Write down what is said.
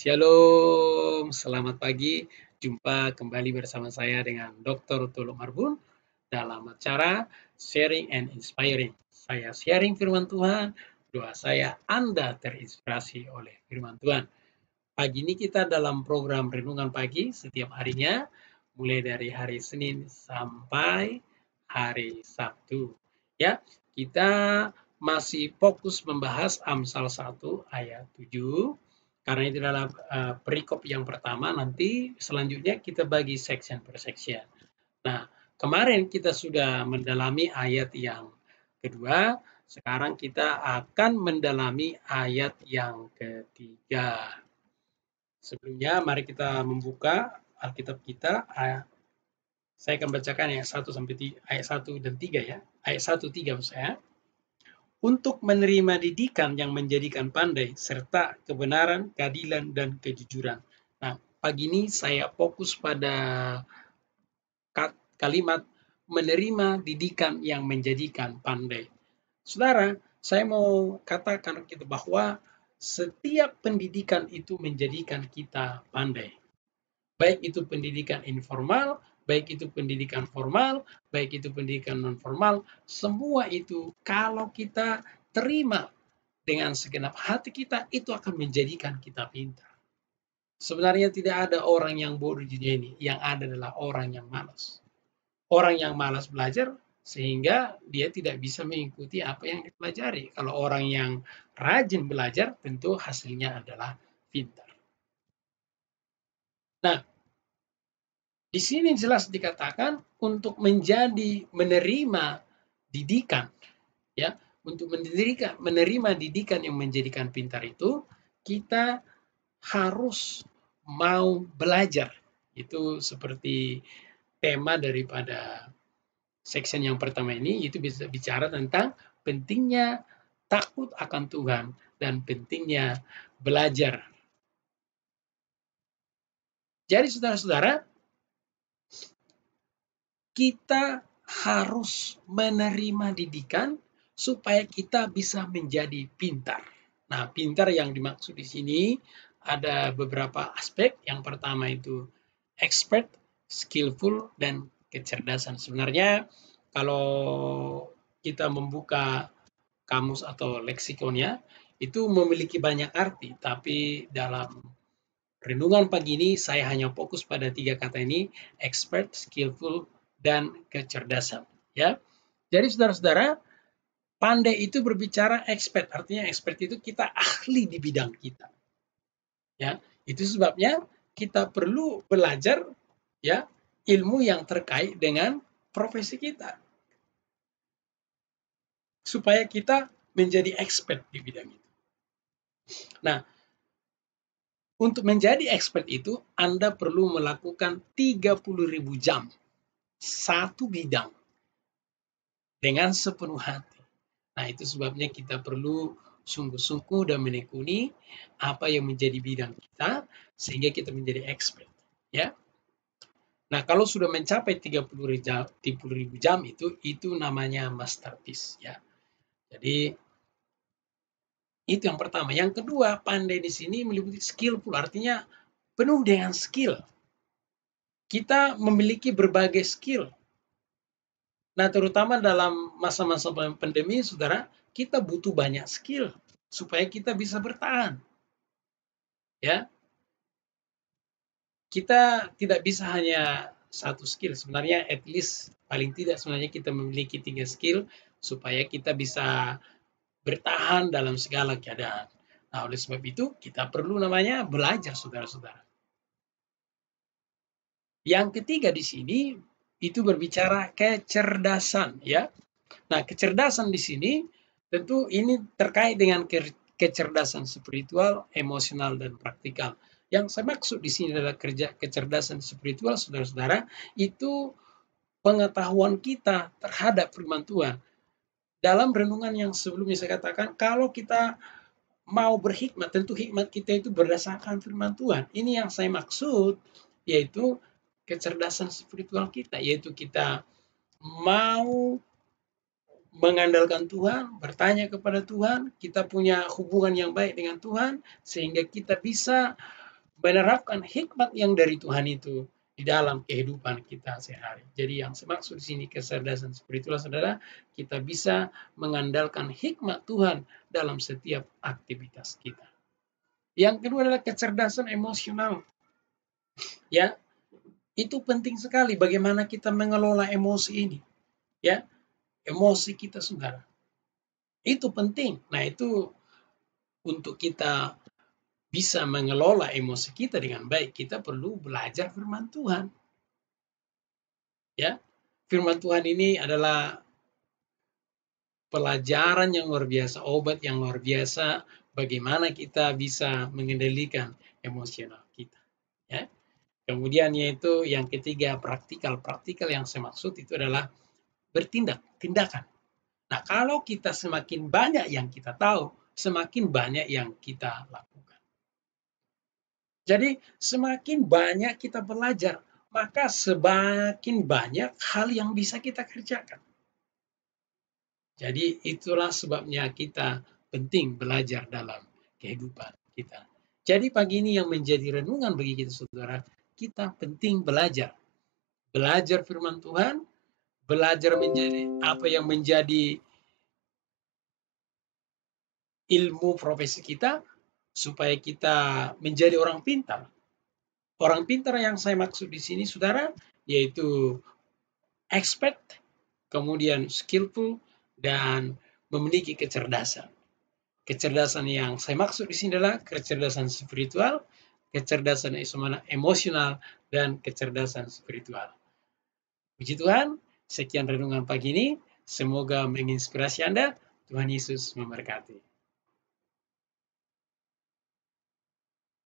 Shalom, selamat pagi. Jumpa kembali bersama saya dengan Dr. Tuluk Marbun dalam acara Sharing and Inspiring. Saya sharing firman Tuhan, doa saya Anda terinspirasi oleh firman Tuhan. Pagi ini kita dalam program Renungan Pagi setiap harinya, mulai dari hari Senin sampai hari Sabtu. Ya, kita masih fokus membahas Amsal 1 ayat 7. Karena itu adalah perikop yang pertama, nanti selanjutnya kita bagi section per section. Nah, kemarin kita sudah mendalami ayat yang kedua, sekarang kita akan mendalami ayat yang ketiga. Sebelumnya, mari kita membuka Alkitab kita. Saya akan bacakan ayat 1 sampai 3, ayat 1 dan 3 ya. Ayat 1 3 maksud saya. Untuk menerima didikan yang menjadikan pandai, serta kebenaran, keadilan, dan kejujuran. Nah, pagi ini saya fokus pada kalimat menerima didikan yang menjadikan pandai. Saudara, saya mau katakan gitu bahwa setiap pendidikan itu menjadikan kita pandai. Baik itu pendidikan informal, baik itu pendidikan formal, baik itu pendidikan non formal, semua itu kalau kita terima dengan segenap hati kita, itu akan menjadikan kita pintar. Sebenarnya tidak ada orang yang bodoh di dunia ini, yang ada adalah orang yang malas. Orang yang malas belajar sehingga dia tidak bisa mengikuti apa yang dipelajari. Kalau orang yang rajin belajar, tentu hasilnya adalah pintar. Nah, di sini jelas dikatakan untuk menerima didikan, ya, untuk menerima didikan yang menjadikan pintar itu, kita harus mau belajar. Itu seperti tema daripada section yang pertama ini, itu bisa bicara tentang pentingnya takut akan Tuhan dan pentingnya belajar. Jadi saudara-saudara, kita harus menerima didikan supaya kita bisa menjadi pintar. Nah, pintar yang dimaksud di sini ada beberapa aspek. Yang pertama itu expert, skillful, dan kecerdasan. Sebenarnya kalau kita membuka kamus atau leksikonnya, itu memiliki banyak arti, tapi dalam renungan pagi ini saya hanya fokus pada 3 kata ini, expert, skillful, dan kecerdasan. Ya, jadi saudara-saudara, pandai itu berbicara expert, artinya expert itu kita ahli di bidang kita. Ya, itu sebabnya kita perlu belajar ya ilmu yang terkait dengan profesi kita supaya kita menjadi expert di bidang itu. Nah, untuk menjadi expert itu Anda perlu melakukan 30.000 jam satu bidang dengan sepenuh hati. Nah, itu sebabnya kita perlu sungguh-sungguh dan menekuni apa yang menjadi bidang kita sehingga kita menjadi expert, ya. Nah, kalau sudah mencapai 30.000 jam itu namanya masterpiece, ya. Jadi itu yang pertama. Yang kedua, pandai di sini meliputi skillful, artinya penuh dengan skill. Kita memiliki berbagai skill. Nah, terutama dalam masa-masa pandemi, saudara, kita butuh banyak skill supaya kita bisa bertahan. Ya, kita tidak bisa hanya satu skill. Sebenarnya, at least paling tidak sebenarnya kita memiliki 3 skill supaya kita bisa bertahan dalam segala keadaan. Nah, oleh sebab itu kita perlu namanya belajar, saudara-saudara. Yang ketiga di sini itu berbicara kecerdasan, ya. Nah, kecerdasan di sini tentu ini terkait dengan kecerdasan spiritual, emosional, dan praktikal. Yang saya maksud di sini adalah kecerdasan spiritual, saudara-saudara, itu pengetahuan kita terhadap firman Tuhan. Dalam renungan yang sebelumnya saya katakan, kalau kita mau berhikmat, tentu hikmat kita itu berdasarkan firman Tuhan. Ini yang saya maksud, yaitu kecerdasan spiritual kita, yaitu kita mau mengandalkan Tuhan, bertanya kepada Tuhan, kita punya hubungan yang baik dengan Tuhan, sehingga kita bisa menerapkan hikmat yang dari Tuhan itu di dalam kehidupan kita sehari. Jadi yang saya maksud di sini kecerdasan spiritual, saudara, kita bisa mengandalkan hikmat Tuhan dalam setiap aktivitas kita. Yang kedua adalah kecerdasan emosional. Ya, itu penting sekali bagaimana kita mengelola emosi ini. Ya, emosi kita, saudara. Itu penting. Nah, itu untuk kita bisa mengelola emosi kita dengan baik, kita perlu belajar firman Tuhan. Ya, firman Tuhan ini adalah pelajaran yang luar biasa, obat yang luar biasa, bagaimana kita bisa mengendalikan emosional kita. Ya. Kemudian yaitu yang ketiga, praktikal. Praktikal yang saya maksud itu adalah bertindak, tindakan. Nah, kalau kita semakin banyak yang kita tahu, semakin banyak yang kita lakukan. Jadi semakin banyak kita belajar, maka semakin banyak hal yang bisa kita kerjakan. Jadi itulah sebabnya kita penting belajar dalam kehidupan kita. Jadi pagi ini yang menjadi renungan bagi kita, saudara, kita penting belajar. Belajar firman Tuhan, belajar menjadi apa yang menjadi ilmu profesi kita, supaya kita menjadi orang pintar. Orang pintar yang saya maksud di sini, saudara, yaitu expert, kemudian skillful, dan memiliki kecerdasan. Kecerdasan yang saya maksud di sini adalah kecerdasan spiritual, kecerdasan emosional, dan kecerdasan spiritual. Puji Tuhan, sekian renungan pagi ini. Semoga menginspirasi Anda. Tuhan Yesus memberkati.